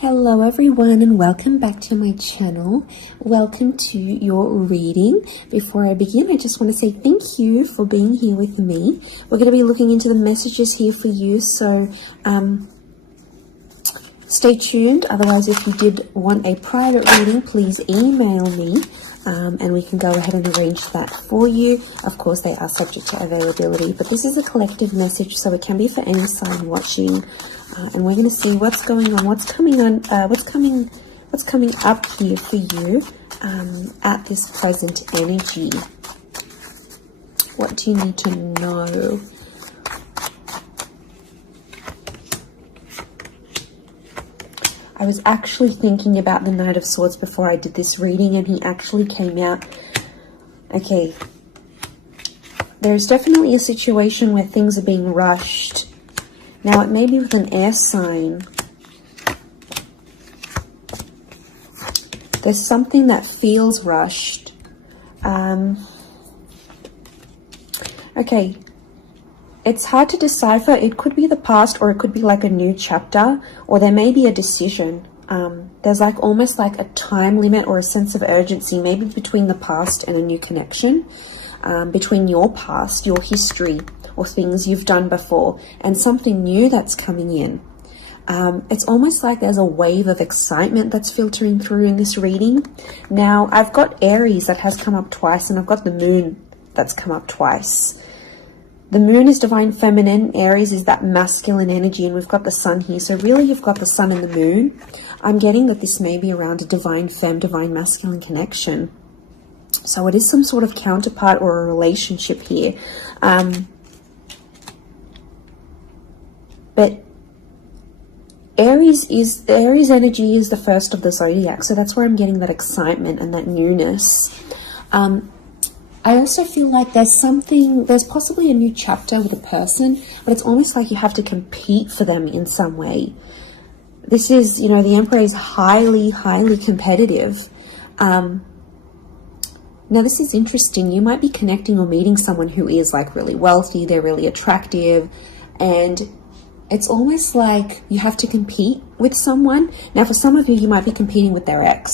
Hello everyone and welcome back to my channel. Welcome to your reading. Before I begin, I just want to say thank you for being here with me. We're going to be looking into the messages here for you, so stay tuned. Otherwise, if you did want a private reading, please email me and we can go ahead and arrange that for you. Of course, they are subject to availability, but this is a collective message, so it can be for any sign watching. And we're going to see what's going on, what's coming up here for you at this present energy. What do you need to know? I was actually thinking about the Knight of Swords before I did this reading, and he actually came out. Okay, there's definitely a situation where things are being rushed. Now, it may be with an air sign. There's something that feels rushed. Okay, it's hard to decipher. It could be the past, or it could be like a new chapter, or there may be a decision. There's like almost like a time limit or a sense of urgency, maybe between the past and a new connection, between your past, your history, or things you've done before, and something new that's coming in. It's almost like there's a wave of excitement that's filtering through in this reading. Now, I've got Aries that has come up twice, and I've got the Moon that's come up twice. The Moon is divine feminine, Aries is that masculine energy, and we've got the Sun here. So really, you've got the Sun and the Moon. I'm getting that this may be around a divine femme, divine masculine connection. So it is some sort of counterpart or a relationship here. But Aries energy is the first of the zodiac, so that's where I'm getting that excitement and that newness. I also feel like there's possibly a new chapter with a person, but it's almost like you have to compete for them in some way. This is, you know, the Emperor is highly, highly competitive. Now, this is interesting. You might be connecting or meeting someone who is like really wealthy, they're really attractive, and it's almost like you have to compete with someone. Now, for some of you, you might be competing with their ex.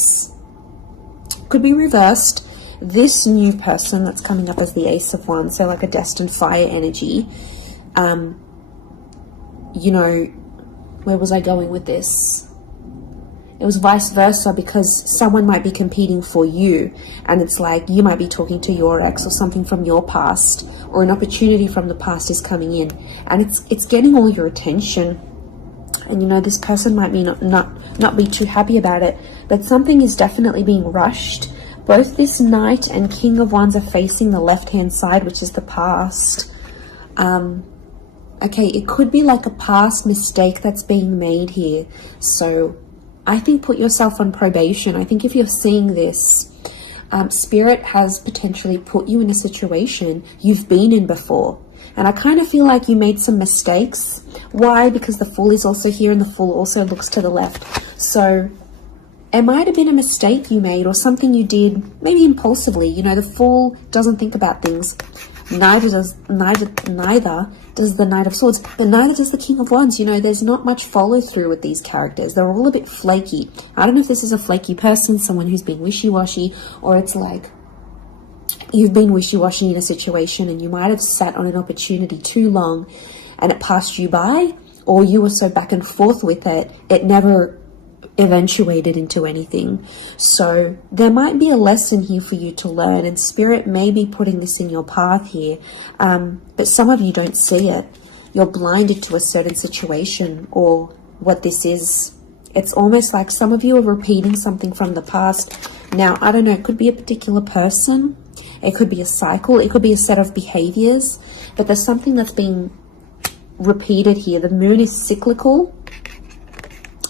Could be reversed. This new person that's coming up as the Ace of Wands, so like a destined fire energy. You know, where was I going with this? It was vice versa, because someone might be competing for you, and it's like you might be talking to your ex or something from your past, or an opportunity from the past is coming in, and it's getting all your attention. And you know, this person might be not be too happy about it, but something is definitely being rushed. Both this Knight and King of Wands are facing the left-hand side, which is the past. Okay, it could be like a past mistake that's being made here. So I think put yourself on probation. I think if you're seeing this, Spirit has potentially put you in a situation you've been in before. And I kind of feel like you made some mistakes. Why? Because the Fool is also here, and the Fool also looks to the left. So it might have been a mistake you made, or something you did, maybe impulsively. You know, the Fool doesn't think about things. Neither does the Knight of Swords, but neither does the King of Wands. You know, there's not much follow through with these characters. They're all a bit flaky. I don't know if this is a flaky person, someone who's being wishy-washy, or it's like you've been wishy-washy in a situation and you might have sat on an opportunity too long and it passed you by, or you were so back and forth with it, it never eventuated into anything. So there might be a lesson here for you to learn, and Spirit may be putting this in your path here, but some of you don't see it. You're blinded to a certain situation or what this is. It's almost like some of you are repeating something from the past. Now, I don't know, it could be a particular person, it could be a cycle, it could be a set of behaviors, but there's something that's being repeated here. The Moon is cyclical,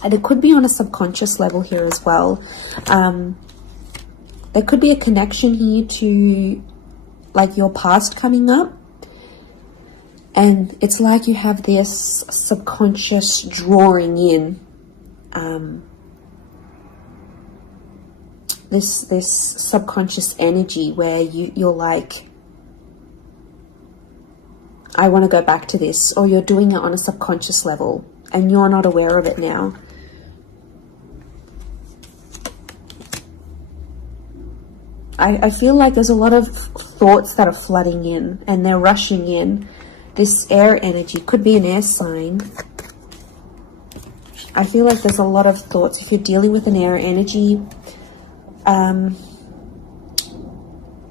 and it could be on a subconscious level here as well. There could be a connection here to like your past coming up. And it's like you have this subconscious drawing in this subconscious energy where you're like, I want to go back to this, or you're doing it on a subconscious level and you're not aware of it now. I feel like there's a lot of thoughts that are flooding in and they're rushing in. This air energy could be an air sign. I feel like there's a lot of thoughts. If you're dealing with an air energy,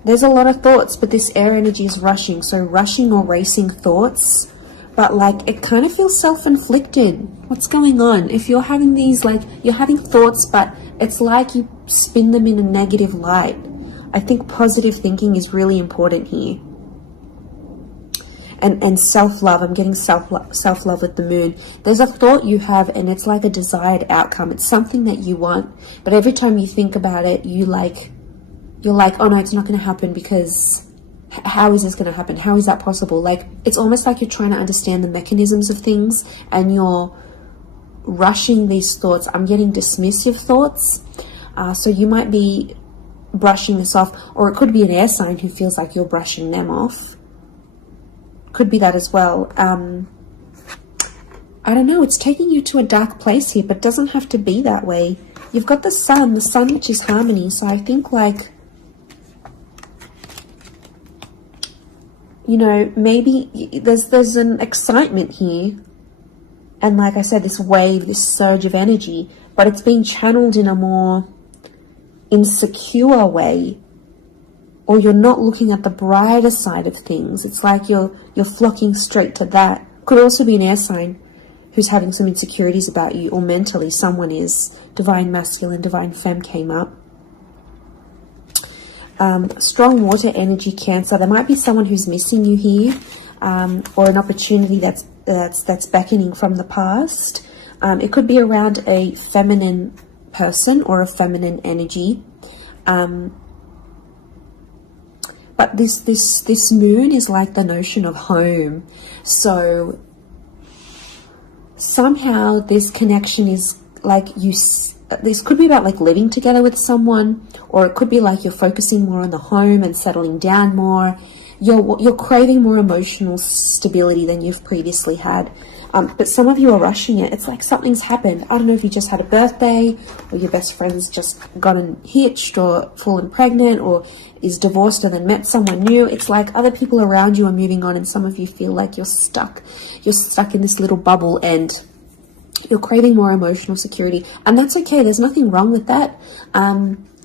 there's a lot of thoughts, but this air energy is rushing. So rushing or racing thoughts, but like it kind of feels self-inflicted. What's going on? If you're having these, like you're having thoughts, but it's like you spin them in a negative light. I think positive thinking is really important here. And self-love, I'm getting self-love with the moon. There's a thought you have and it's like a desired outcome. It's something that you want, but every time you think about it, you're like, oh no, it's not going to happen, because how is this going to happen? How is that possible? Like, it's almost like you're trying to understand the mechanisms of things and you're rushing these thoughts. I'm getting dismissive thoughts. So you might be brushing this off, or it could be an air sign who feels like you're brushing them off. Could be that as well. I don't know. It's taking you to a dark place here, but doesn't have to be that way. You've got the sun which is harmony. So I think, like, you know, maybe there's an excitement here. And like I said, this wave, this surge of energy, but it's being channeled in a more insecure way, or you're not looking at the brighter side of things. It's like you're flocking straight to that. Could also be an air sign who's having some insecurities about you, or mentally someone is. Divine masculine, divine femme came up. Strong water energy, Cancer. There might be someone who's missing you here, or an opportunity that's beckoning from the past. It could be around a feminine person or a feminine energy. But this moon is like the notion of home. So somehow this connection is like this could be about like living together with someone, or it could be like you're focusing more on the home and settling down more. You're craving more emotional stability than you've previously had. But some of you are rushing it. It's like something's happened. I don't know if you just had a birthday, or your best friend's just gotten hitched or fallen pregnant, or is divorced and then met someone new. It's like other people around you are moving on, and some of you feel like you're stuck. You're stuck in this little bubble and you're craving more emotional security. And that's okay. There's nothing wrong with that.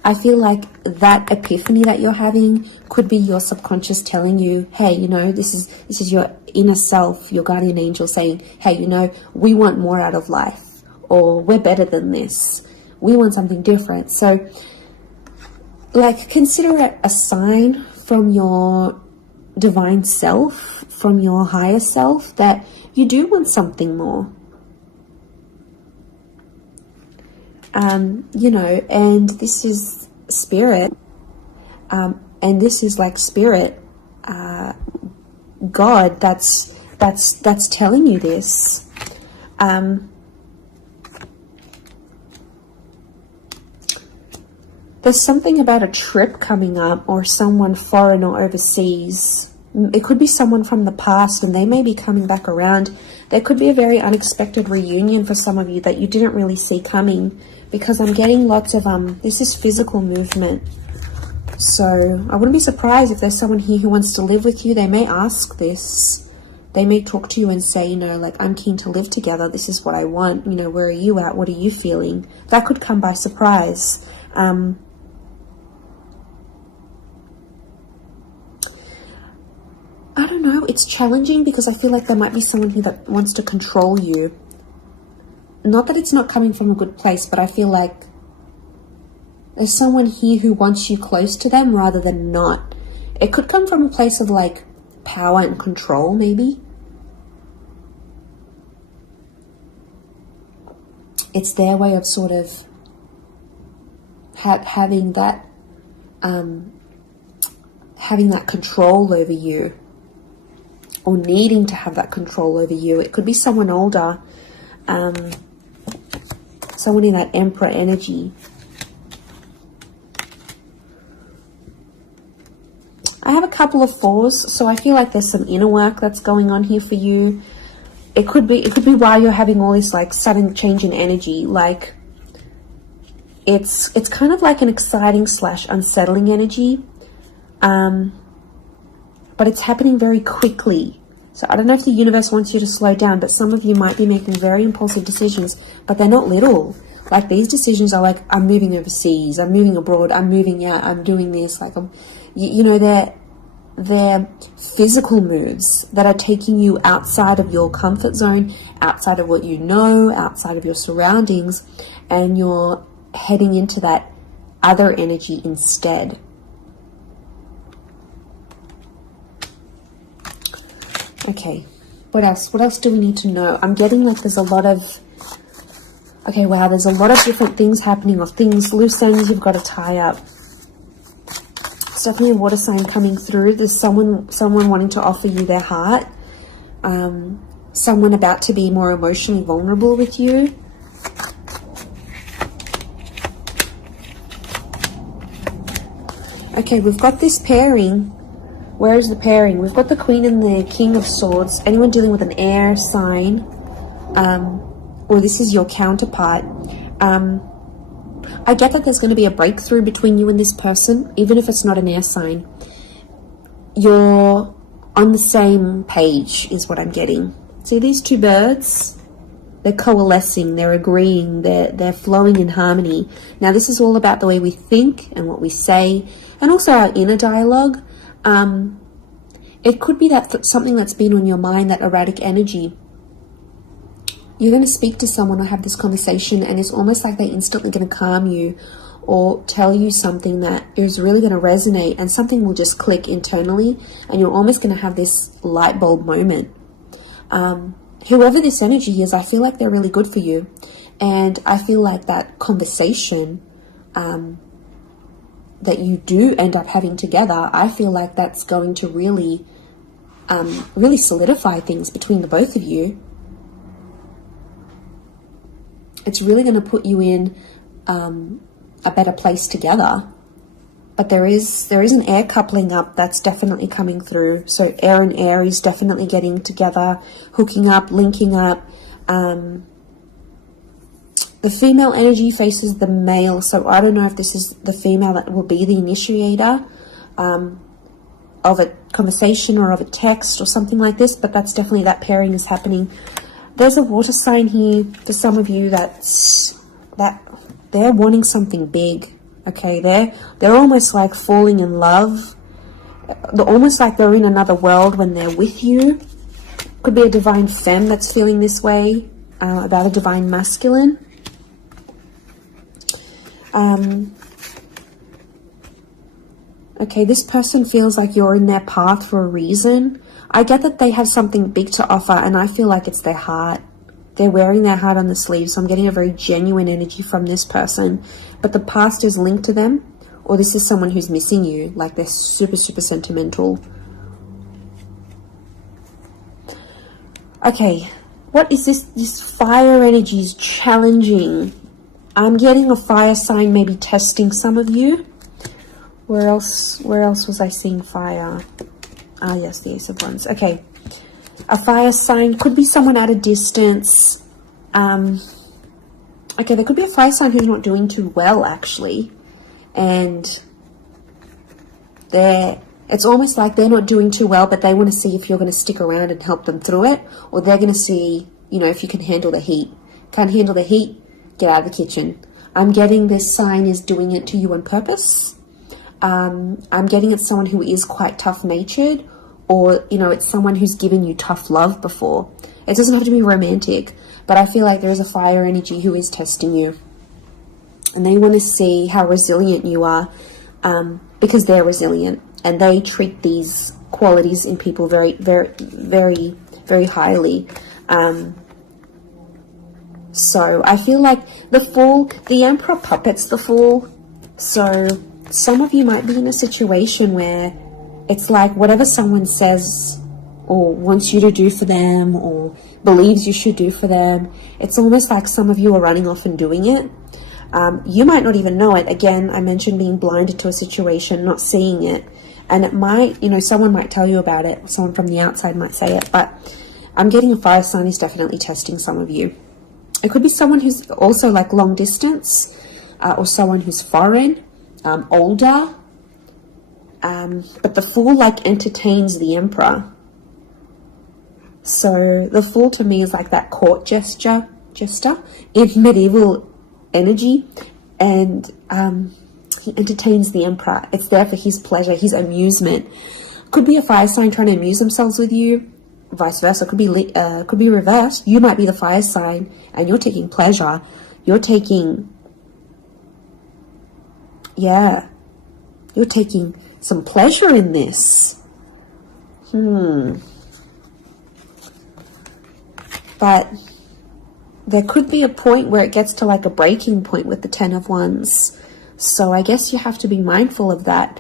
I feel like that epiphany that you're having could be your subconscious telling you, hey, you know, this is your inner self, your guardian angel saying, hey, you know, we want more out of life, or we're better than this. We want something different. So, like, consider it a sign from your divine self, from your higher self, that you do want something more. You know, and this is spirit, and this is like spirit, God, that's telling you this. There's something about a trip coming up, or someone foreign or overseas. It could be someone from the past, and they may be coming back around. There could be a very unexpected reunion for some of you that you didn't really see coming, because I'm getting lots of, this is physical movement. So I wouldn't be surprised if there's someone here who wants to live with you. They may ask this. They may talk to you and say, you know, like, I'm keen to live together. This is what I want. You know, where are you at? What are you feeling? That could come by surprise. I don't know. It's challenging because I feel like there might be someone here that wants to control you. Not that it's not coming from a good place, but I feel like there's someone here who wants you close to them rather than not. It could come from a place of like power and control, maybe. It's their way of sort of having that control over you, or needing to have that control over you. It could be someone older, someone in that Emperor energy. I have a couple of fours, so I feel like there's some inner work that's going on here for you. It could be why you're having all this like sudden change in energy. Like, it's kind of like an exciting / unsettling energy, but it's happening very quickly. So I don't know if the universe wants you to slow down, but some of you might be making very impulsive decisions, but they're not little. Like, these decisions are like, I'm moving overseas, I'm moving abroad, I'm moving out, I'm doing this. Like, you know, they're physical moves that are taking you outside of your comfort zone, outside of what you know, outside of your surroundings, and you're heading into that other energy instead. Okay, what else? What else do we need to know? I'm getting like there's a lot of... Okay, wow, there's a lot of different things happening, or things, loose ends you've got to tie up. It's definitely a water sign coming through. There's someone wanting to offer you their heart. Someone about to be more emotionally vulnerable with you. Okay, we've got this pairing. Where is the pairing? We've got the Queen and the King of Swords. Anyone dealing with an air sign, or this is your counterpart. I get that there's going to be a breakthrough between you and this person, even if it's not an air sign. You're on the same page, is what I'm getting. See these two birds? They're coalescing, they're agreeing, they're flowing in harmony. Now, this is all about the way we think and what we say, and also our inner dialogue. It could be that something that's been on your mind, that erratic energy. You're going to speak to someone or have this conversation, and it's almost like they're instantly going to calm you or tell you something that is really going to resonate, and something will just click internally, and you're almost going to have this light bulb moment. Whoever this energy is, I feel like they're really good for you, and I feel like that conversation that you do end up having together, I feel like that's going to really solidify things between the both of you. It's really going to put you in a better place together. But there is an air coupling up that's definitely coming through. So air and Aries definitely getting together, hooking up, linking up. The female energy faces the male, so I don't know if this is the female that will be the initiator of a conversation or of a text or something like this, but that's definitely, that pairing is happening. There's a water sign here for some of you that they're wanting something big. Okay, they're almost like falling in love. They're almost like they're in another world when they're with you. Could be a divine femme that's feeling this way about a divine masculine. Okay, this person feels like you're in their path for a reason. I get that they have something big to offer, and I feel like it's their heart. They're wearing their heart on the sleeve, so I'm getting a very genuine energy from this person. But the past is linked to them, or this is someone who's missing you, like they're super, super sentimental. Okay, what is this? This fire energy is challenging. I'm getting a fire sign maybe testing some of you. Where else was I seeing fire? Ah, yes, the Ace of Wands. Okay. A fire sign could be someone at a distance. Okay, there could be a fire sign who's not doing too well, actually. And it's almost like they're not doing too well, but they want to see if you're going to stick around and help them through it. Or they're going to see, you know, if you can handle the heat. Can't handle the heat? Get out of the kitchen. I'm getting this sign is doing it to you on purpose. I'm getting it's someone who is quite tough-natured, or, you know, it's someone who's given you tough love before. It doesn't have to be romantic, but I feel like there is a fire energy who is testing you. And they want to see how resilient you are, because they're resilient, and they treat these qualities in people very, very, very, very highly. So I feel like the Fool, the Emperor puppets the Fool. So some of you might be in a situation where it's like whatever someone says or wants you to do for them or believes you should do for them, it's almost like some of you are running off and doing it. You might not even know it. Again, I mentioned being blinded to a situation, not seeing it. And it might, you know, someone might tell you about it. Someone from the outside might say it. But I'm getting a fire sign is definitely testing some of you. It could be someone who's also like long distance. or someone who's foreign, older. But the Fool like entertains the Emperor. So the Fool to me is like that court jester in medieval energy, and he entertains the Emperor. It's there for his pleasure, his amusement. Could be a fire sign trying to amuse themselves with you, vice versa. Could be reversed. You might be the fire sign and you're taking pleasure. You're taking some pleasure in this. But there could be a point where it gets to like a breaking point with the Ten of Wands. So I guess you have to be mindful of that.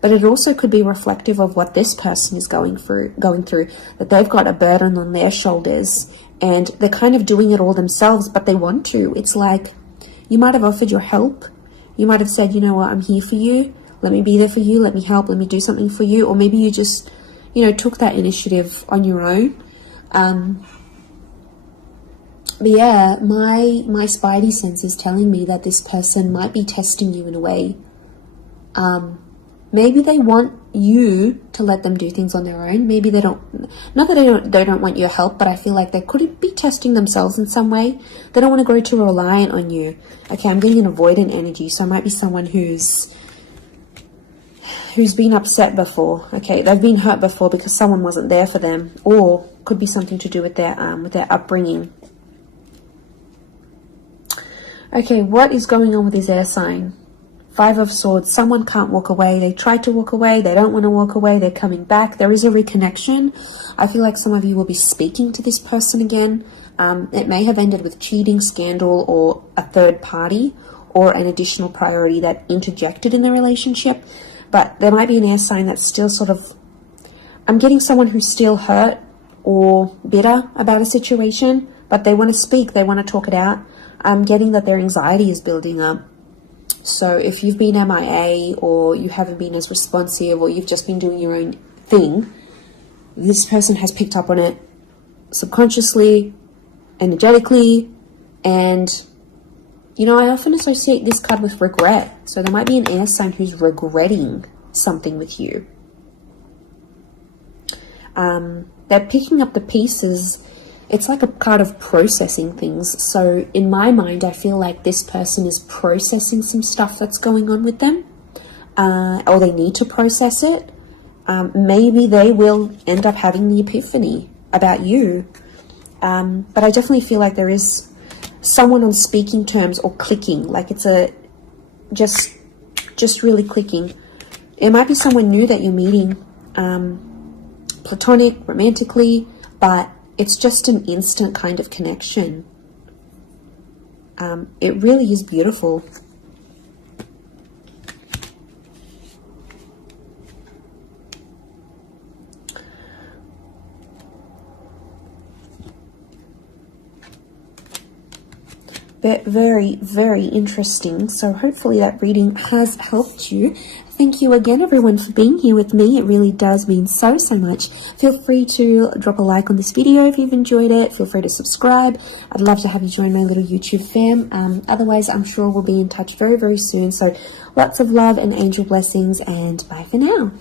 But it also could be reflective of what this person is going through, that they've got a burden on their shoulders and they're kind of doing it all themselves, but they want to. It's like you might have offered your help. You might have said, you know what, I'm here for you. Let me be there for you. Let me help. Let me do something for you. Or maybe you just, took that initiative on your own. But yeah, my spidey sense is telling me that this person might be testing you in a way. Maybe they want you to let them do things on their own. Maybe they don't, not that they don't want your help, but I feel like they could be testing themselves in some way. They don't want to grow too reliant on you. Okay, I'm getting an avoidant energy, so it might be someone who's been upset before. Okay, they've been hurt before because someone wasn't there for them, or could be something to do with their upbringing. Okay, what is going on with this air sign? Five of Swords. Someone can't walk away. They tried to walk away. They don't want to walk away. They're coming back. There is a reconnection. I feel like some of you will be speaking to this person again. It may have ended with cheating, scandal, or a third party, or an additional priority that interjected in the relationship. But there might be an air sign that's still sort of... I'm getting someone who's still hurt or bitter about a situation, but they want to speak. They want to talk it out. I'm getting that their anxiety is building up. So if you've been MIA, or you haven't been as responsive, or you've just been doing your own thing, this person has picked up on it subconsciously, energetically, and I often associate this card with regret. So there might be an air sign who's regretting something with you. They're picking up the pieces. It's like a card of processing things. So in my mind, I feel like this person is processing some stuff that's going on with them, or they need to process it. Maybe they will end up having the epiphany about you. But I definitely feel like there is someone on speaking terms or clicking, like it's just really clicking. It might be someone new that you're meeting, platonic, romantically, but it's just an instant kind of connection. It really is beautiful. Very, very interesting. So hopefully that reading has helped you. Thank you again, everyone, for being here with me. It really does mean so much. Feel free to drop a like on this video if you've enjoyed it. Feel free to subscribe. I'd love to have you join my little YouTube fam. Otherwise, I'm sure we'll be in touch very, very soon. So lots of love and angel blessings, and bye for now.